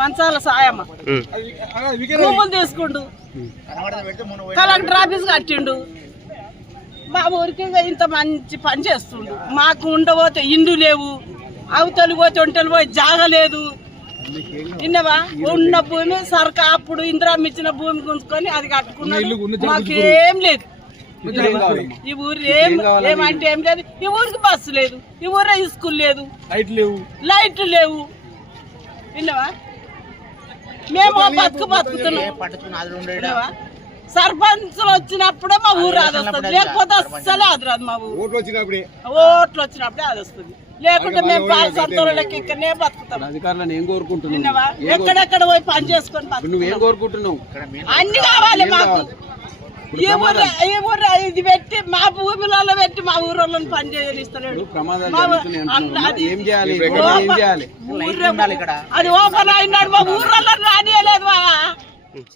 మంచాల సాయమ్మ. భూములు తీసుకుండు. Collector office కట్టిండు. మా ఊరికి ఇంత మంచి పని చేస్తుండు. మాకు ఉండబోతే ఇండ్లు లేవు. అవతలు పోతే ఒంటలు పోయి జాగలేదు. విన్నవా ఉన్న భూమి సర్కా అప్పుడు ఇందిరామ్మ ఇచ్చిన భూమి గుంజుకొని అది కట్టుకున్నాడు మాకేం లేదు. ఈ ఊరు ఏం ఏమంటే ఏం లేదు. ఈ ఊరికి బస్సు లేదు. ఈ ఊరే స్కూల్ లేదు. లైట్ లేవు. లైట్లు లేవు. విన్నవా? మేము బతుకు బతుకుతున్నాం? సర్పంచులు వచ్చినప్పుడే మా ఊరు అది వస్తుంది లేకపోతే అస్సలే అది రాదు మా ఊరు. ఓట్లు వచ్చినప్పుడే. ఓట్లు వచ్చినప్పుడే అది వస్తుంది లేకుంటే మేము సంతోళ్ళకి ఇక్కడనే బతుకుతాం. అధికారులను ఏం కోరుకుంటున్నావు? ఎక్కడెక్కడ పోయి పని చేసుకొని నువ్వేం కోరుకుంటున్నావు? అన్ని కావాలి మాకు. ఈ ఊరు ఈ ఊరు ఇది పెట్టి మా భూమిలలో పెట్టి మా ఊరోళ్ళని పని అంటున్నావు. అది- ఏం చేయాలి? ఓపెన్- ఏం చేయాలి? ఊరే- అది ఓపెన్ అయినాడు. మా రానియలేదు